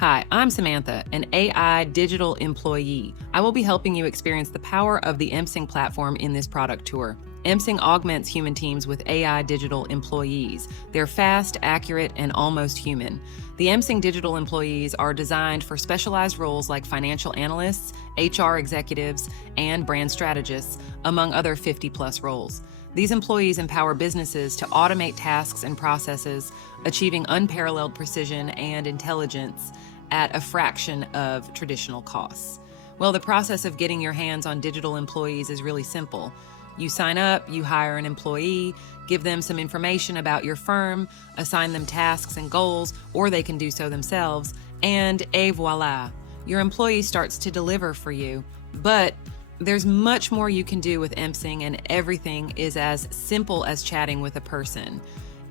Hi, I'm Samantha, an AI digital employee. I will be helping you experience the power of the Empsing platform in this product tour. Empsing augments human teams with AI digital employees. They're fast, accurate, and almost human. The Empsing digital employees are designed for specialized roles like financial analysts, HR executives, and brand strategists, among other 50-plus roles. These employees empower businesses to automate tasks and processes, achieving unparalleled precision and intelligence at a fraction of traditional costs. Well, the process of getting your hands on digital employees is really simple. You sign up, you hire an employee, give them some information about your firm, assign them tasks and goals, or they can do so themselves, and voila, your employee starts to deliver for you. But there's much more you can do with Empsing, and everything is as simple as chatting with a person.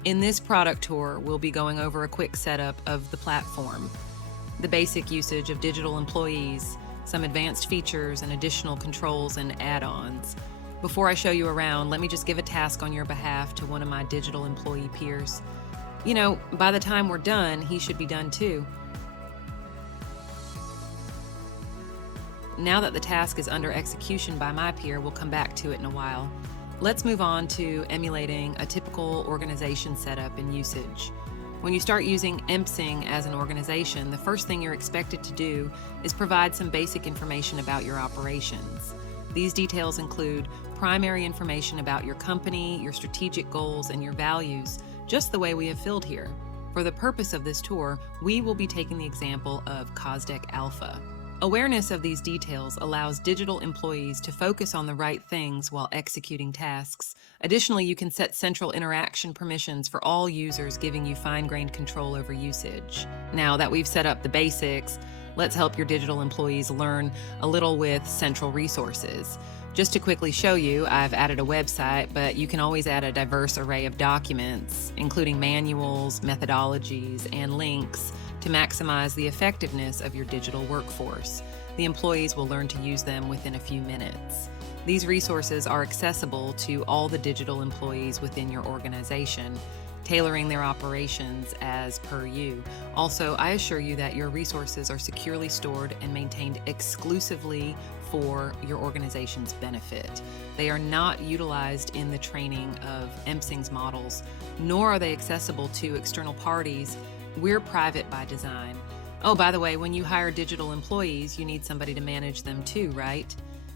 In this product tour, we'll be going over a quick setup of the platform, the basic usage of digital employees, some advanced features and additional controls and add-ons. Before I show you around, let me just give a task on your behalf to one of my digital employee peers. You know, by the time we're done, he should be done too. Now that the task is under execution by my peer, we'll come back to it in a while. Let's move on to emulating a typical organization setup and usage. When you start using Empsing as an organization, the first thing you're expected to do is provide some basic information about your operations. These details include primary information about your company, your strategic goals, and your values, just the way we have filled here. For the purpose of this tour, we will be taking the example of COSDEC Alpha. Awareness of these details allows digital employees to focus on the right things while executing tasks. Additionally, you can set central interaction permissions for all users, giving you fine-grained control over usage. Now that we've set up the basics, let's help your digital employees learn a little with central resources. Just to quickly show you, I've added a website, but you can always add a diverse array of documents, including manuals, methodologies, and links to maximize the effectiveness of your digital workforce. The employees will learn to use them within a few minutes. These resources are accessible to all the digital employees within your organization, tailoring their operations as per you. Also, I assure you that your resources are securely stored and maintained exclusively for your organization's benefit. They are not utilized in the training of Empsing's models, nor are they accessible to external parties. We're private by design. Oh, by the way, when you hire digital employees, you need somebody to manage them too, right?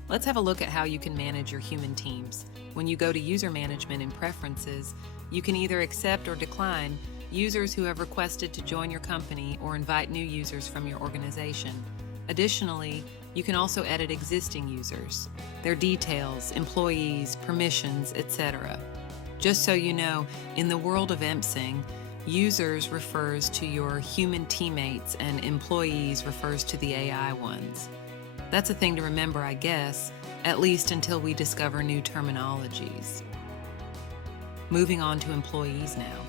Let's have a look at how you can manage your human teams. When you go to user management and preferences, you can either accept or decline users who have requested to join your company or invite new users from your organization. Additionally, you can also edit existing users, their details, employees, permissions, etc. Just so you know, in the world of Empsing, users refers to your human teammates and employees refers to the AI ones. That's a thing to remember, I guess, at least until we discover new terminologies. Moving on to employees now.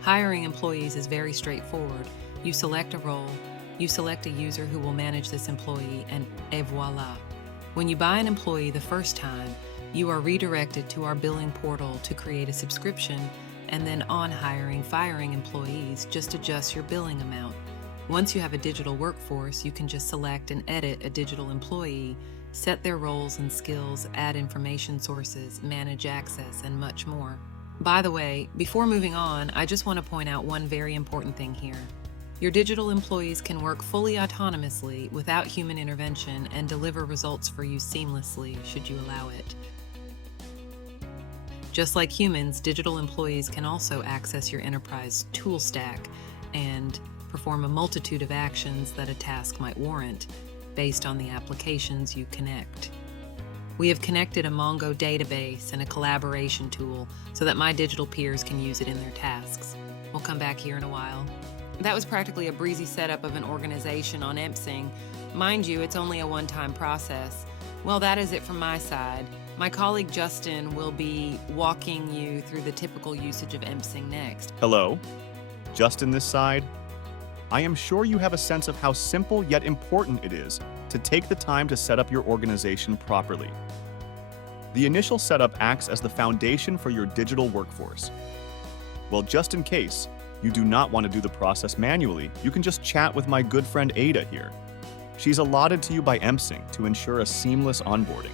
Hiring employees is very straightforward. You select a role, you select a user who will manage this employee, and voila. When you buy an employee the first time, you are redirected to our billing portal to create a subscription, and then on hiring, firing employees, just adjust your billing amount. Once you have a digital workforce, you can just select and edit a digital employee, set their roles and skills, add information sources, manage access, and much more. By the way, before moving on, I just want to point out one very important thing here. Your digital employees can work fully autonomously without human intervention and deliver results for you seamlessly, should you allow it. Just like humans, digital employees can also access your enterprise tool stack and perform a multitude of actions that a task might warrant based on the applications you connect. We have connected a Mongo database and a collaboration tool so that my digital peers can use it in their tasks. We'll come back here in a while. That was practically a breezy setup of an organization on Empsing. Mind you, it's only a one-time process. Well, that is it from my side. My colleague Justin will be walking you through the typical usage of Empsing next. Hello, Justin this side. I am sure you have a sense of how simple yet important it is to take the time to set up your organization properly. The initial setup acts as the foundation for your digital workforce. Well, just in case, you do not want to do the process manually, you can just chat with my good friend Ada here. She's allotted to you by Empsing to ensure a seamless onboarding.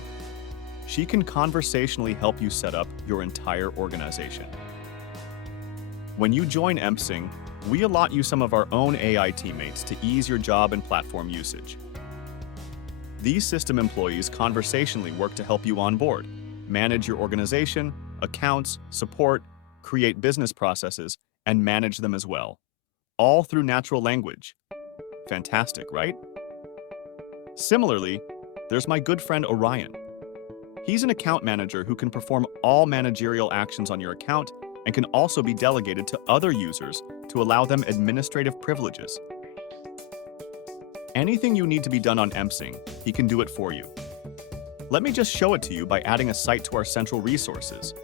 She can conversationally help you set up your entire organization. When you join Empsing, we allot you some of our own AI teammates to ease your job and platform usage. These system employees conversationally work to help you onboard, manage your organization, accounts, support, create business processes, and manage them as well, all through natural language. Fantastic, right? Similarly, there's my good friend Orion. He's an account manager who can perform all managerial actions on your account and can also be delegated to other users to allow them administrative privileges. Anything you need to be done on Empsing, he can do it for you. Let me just show it to you by adding a site to our central resources.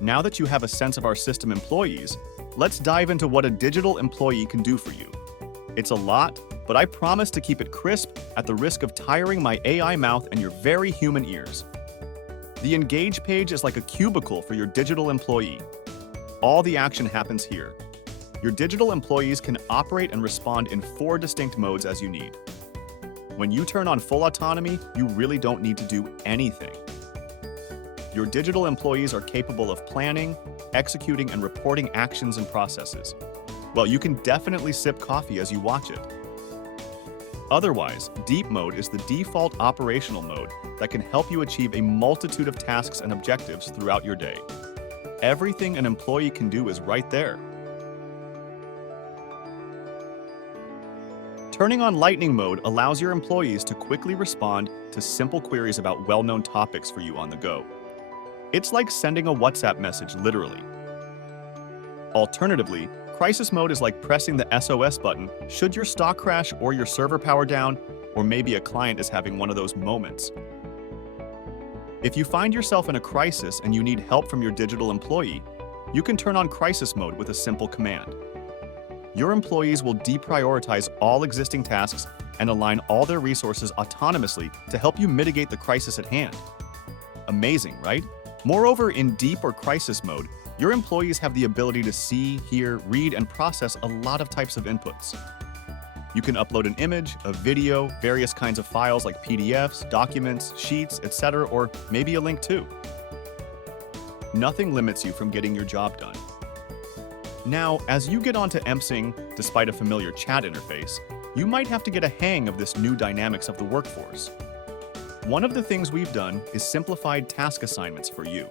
Now that you have a sense of our system employees, let's dive into what a digital employee can do for you. It's a lot, but I promise to keep it crisp at the risk of tiring my AI mouth and your very human ears. The Engage page is like a cubicle for your digital employee. All the action happens here. Your digital employees can operate and respond in 4 distinct modes as you need. When you turn on full autonomy, you really don't need to do anything. Your digital employees are capable of planning, executing, and reporting actions and processes. Well, you can definitely sip coffee as you watch it. Otherwise, Deep Mode is the default operational mode that can help you achieve a multitude of tasks and objectives throughout your day. Everything an employee can do is right there. Turning on Lightning Mode allows your employees to quickly respond to simple queries about well-known topics for you on the go. It's like sending a WhatsApp message, literally. Alternatively, Crisis Mode is like pressing the SOS button should your stock crash or your server power down, or maybe a client is having one of those moments. If you find yourself in a crisis and you need help from your digital employee, you can turn on Crisis Mode with a simple command. Your employees will deprioritize all existing tasks and align all their resources autonomously to help you mitigate the crisis at hand. Amazing, right? Moreover, in Deep or Crisis Mode, your employees have the ability to see, hear, read, and process a lot of types of inputs. You can upload an image, a video, various kinds of files like PDFs, documents, sheets, etc., or maybe a link too. Nothing limits you from getting your job done. Now, as you get onto Empsing, despite a familiar chat interface, you might have to get a hang of this new dynamics of the workforce. One of the things we've done is simplified task assignments for you.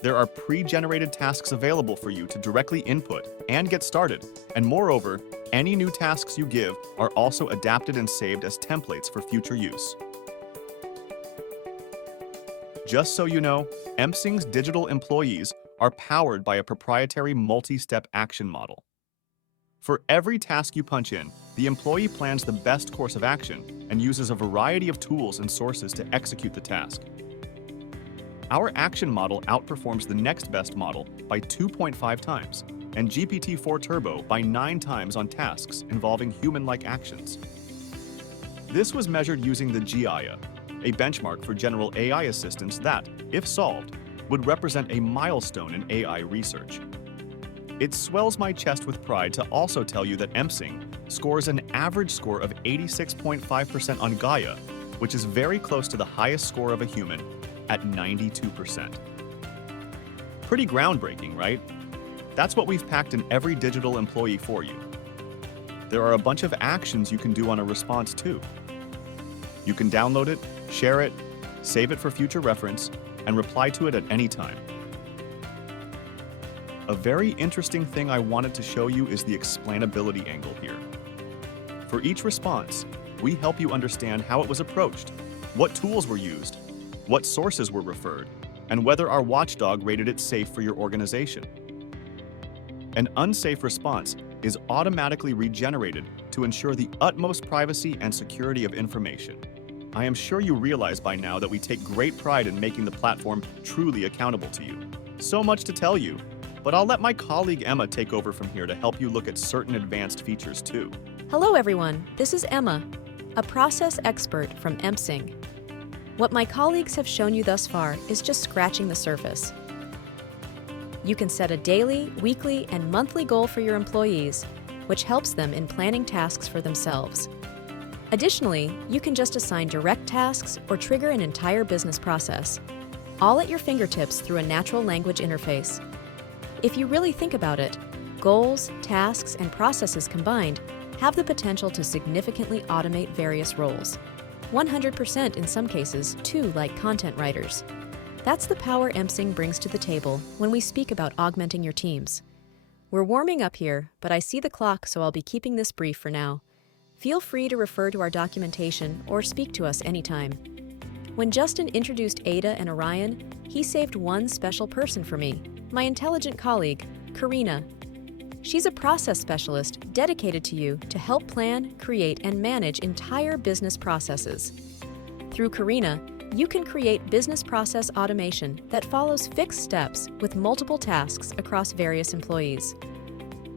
There are pre-generated tasks available for you to directly input and get started, and moreover, any new tasks you give are also adapted and saved as templates for future use. Just so you know, Empsing's digital employees are powered by a proprietary multi-step action model. For every task you punch in, the employee plans the best course of action and uses a variety of tools and sources to execute the task. Our action model outperforms the next best model by 2.5 times and GPT-4 Turbo by 9 times on tasks involving human-like actions. This was measured using the GAIA, a benchmark for general AI assistants that, if solved, would represent a milestone in AI research. It swells my chest with pride to also tell you that Empsing scores an average score of 86.5% on GAIA, which is very close to the highest score of a human at 92%. Pretty groundbreaking, right? That's what we've packed in every digital employee for you. There are a bunch of actions you can do on a response too. You can download it, share it, save it for future reference, and reply to it at any time. A very interesting thing I wanted to show you is the explainability angle here. For each response, we help you understand how it was approached, what tools were used, what sources were referred, and whether our watchdog rated it safe for your organization. An unsafe response is automatically regenerated to ensure the utmost privacy and security of information. I am sure you realize by now that we take great pride in making the platform truly accountable to you. So much to tell you, but I'll let my colleague Emma take over from here to help you look at certain advanced features too. Hello everyone, this is Emma, a process expert from Empsing. What my colleagues have shown you thus far is just scratching the surface. You can set a daily, weekly, and monthly goal for your employees, which helps them in planning tasks for themselves. Additionally, you can just assign direct tasks or trigger an entire business process, all at your fingertips through a natural language interface. If you really think about it, goals, tasks, and processes combined have the potential to significantly automate various roles. 100% in some cases, too, like content writers. That's the power Empsing brings to the table when we speak about augmenting your teams. We're warming up here, but I see the clock, so I'll be keeping this brief for now. Feel free to refer to our documentation or speak to us anytime. When Justin introduced Ada and Orion, he saved one special person for me, my intelligent colleague, Karina. She's a process specialist dedicated to you to help plan, create, and manage entire business processes. Through Karina, you can create business process automation that follows fixed steps with multiple tasks across various employees.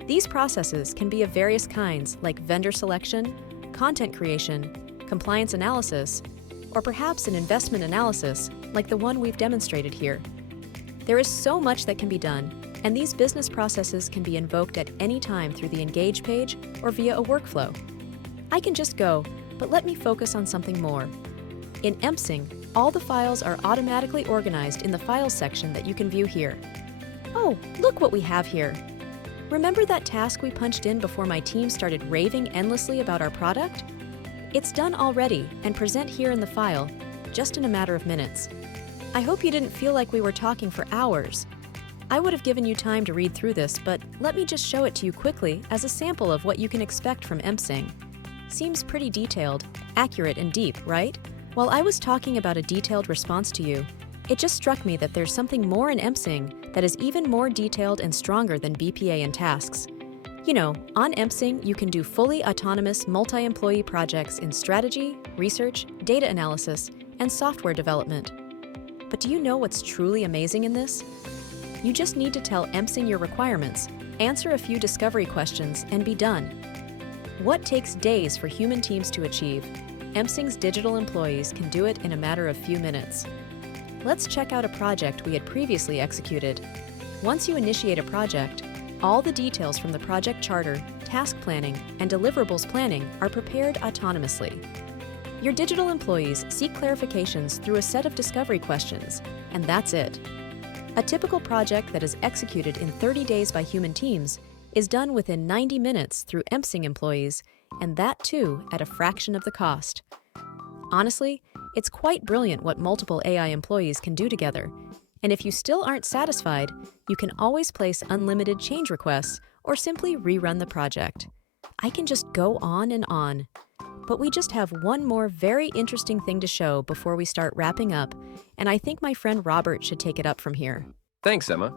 These processes can be of various kinds, like vendor selection, content creation, compliance analysis, or perhaps an investment analysis, like the one we've demonstrated here. There is so much that can be done, and these business processes can be invoked at any time through the Engage page or via a workflow. I can just go, but let me focus on something more. In Empsing, all the files are automatically organized in the Files section that you can view here. Oh, look what we have here. Remember that task we punched in before my team started raving endlessly about our product? It's done already and present here in the file, just in a matter of minutes. I hope you didn't feel like we were talking for hours. I would have given you time to read through this, but let me just show it to you quickly as a sample of what you can expect from Empsing. Seems pretty detailed, accurate, and deep, right? While I was talking about a detailed response to you, it just struck me that there's something more in Empsing that is even more detailed and stronger than BPA and tasks. You know, on Empsing, you can do fully autonomous multi-employee projects in strategy, research, data analysis, and software development. But do you know what's truly amazing in this? You just need to tell Empsing your requirements, answer a few discovery questions, and be done. What takes days for human teams to achieve, Empsing's digital employees can do it in a matter of few minutes. Let's check out a project we had previously executed. Once you initiate a project, all the details from the project charter, task planning, and deliverables planning are prepared autonomously. Your digital employees seek clarifications through a set of discovery questions, and that's it. A typical project that is executed in 30 days by human teams is done within 90 minutes through Empsing employees, and that too at a fraction of the cost. Honestly, it's quite brilliant what multiple AI employees can do together, and if you still aren't satisfied, you can always place unlimited change requests or simply rerun the project. I can just go on and on. But we just have one more very interesting thing to show before we start wrapping up, and I think my friend Robert should take it up from here. Thanks, Emma.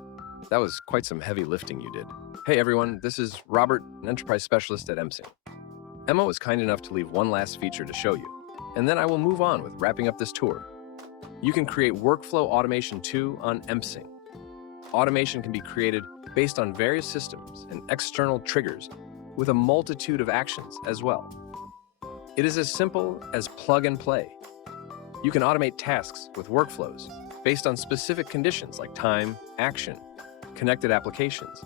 That was quite some heavy lifting you did. Hey everyone, this is Robert, an enterprise specialist at Empsing. Emma was kind enough to leave one last feature to show you, and then I will move on with wrapping up this tour. You can create workflow automation too on Empsing. Automation can be created based on various systems and external triggers with a multitude of actions as well. It is as simple as plug and play. You can automate tasks with workflows based on specific conditions like time, action, connected applications,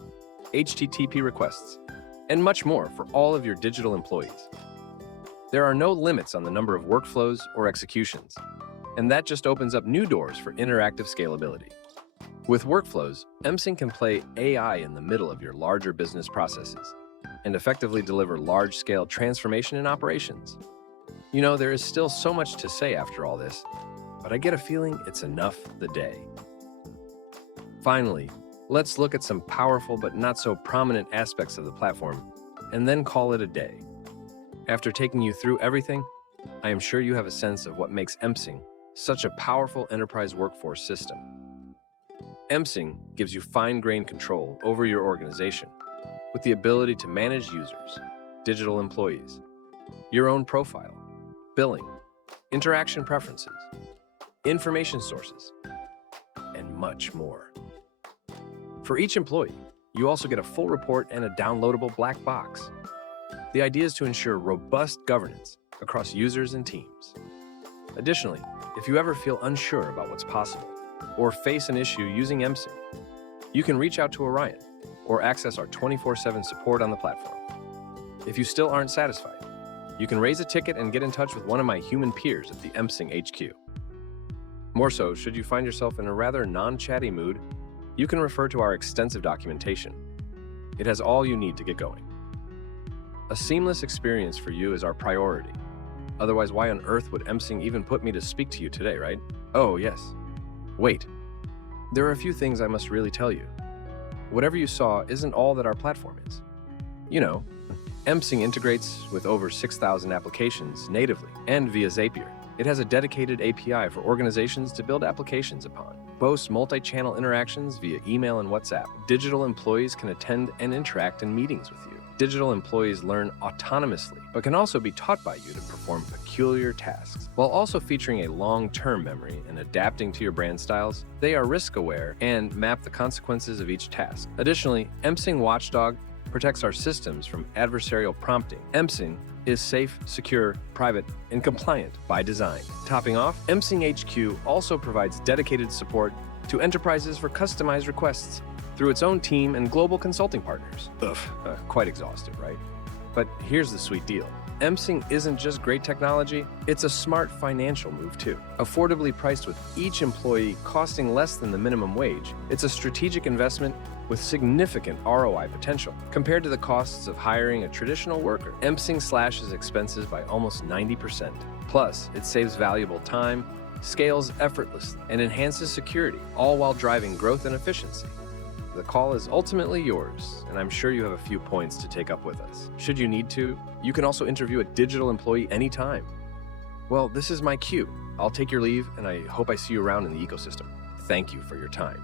HTTP requests, and much more for all of your digital employees. There are no limits on the number of workflows or executions, and that just opens up new doors for interactive scalability. With workflows, Empsing can play AI in the middle of your larger business processes and effectively deliver large-scale transformation in operations. You know, there is still so much to say after all this, but I get a feeling it's enough the day. Finally, let's look at some powerful but not so prominent aspects of the platform, and then call it a day. After taking you through everything, I am sure you have a sense of what makes Empsing such a powerful enterprise workforce system. Empsing gives you fine-grained control over your organization with the ability to manage users, digital employees, your own profile, billing, interaction preferences, information sources, and much more. For each employee, you also get a full report and a downloadable black box. The idea is to ensure robust governance across users and teams. Additionally, if you ever feel unsure about what's possible or face an issue using Empsing, you can reach out to Orion or access our 24/7 support on the platform. If you still aren't satisfied, you can raise a ticket and get in touch with one of my human peers at the Empsing HQ. More so, should you find yourself in a rather non-chatty mood, you can refer to our extensive documentation. It has all you need to get going. A seamless experience for you is our priority. Otherwise, why on earth would Empsing even put me to speak to you today, right? Oh, yes. Wait. There are a few things I must really tell you. Whatever you saw isn't all that our platform is. You know, Empsing integrates with over 6,000 applications natively and via Zapier. It has a dedicated API for organizations to build applications upon, boasts multi-channel interactions via email and WhatsApp. Digital employees can attend and interact in meetings with you. Digital employees learn autonomously, but can also be taught by you to perform peculiar tasks. While also featuring a long-term memory and adapting to your brand styles, they are risk-aware and map the consequences of each task. Additionally, Empsing Watchdog protects our systems from adversarial prompting. Empsing is safe, secure, private, and compliant by design. Topping off, Empsing HQ also provides dedicated support to enterprises for customized requests through its own team and global consulting partners. Quite exhaustive, right? But here's the sweet deal. Empsing isn't just great technology, it's a smart financial move too. Affordably priced with each employee costing less than the minimum wage, it's a strategic investment with significant ROI potential. Compared to the costs of hiring a traditional worker, Empsing slashes expenses by almost 90%. Plus, it saves valuable time, scales effortlessly, and enhances security, all while driving growth and efficiency. The call is ultimately yours, and I'm sure you have a few points to take up with us. Should you need to, you can also interview a digital employee anytime. Well, this is my cue. I'll take your leave, and I hope I see you around in the ecosystem. Thank you for your time.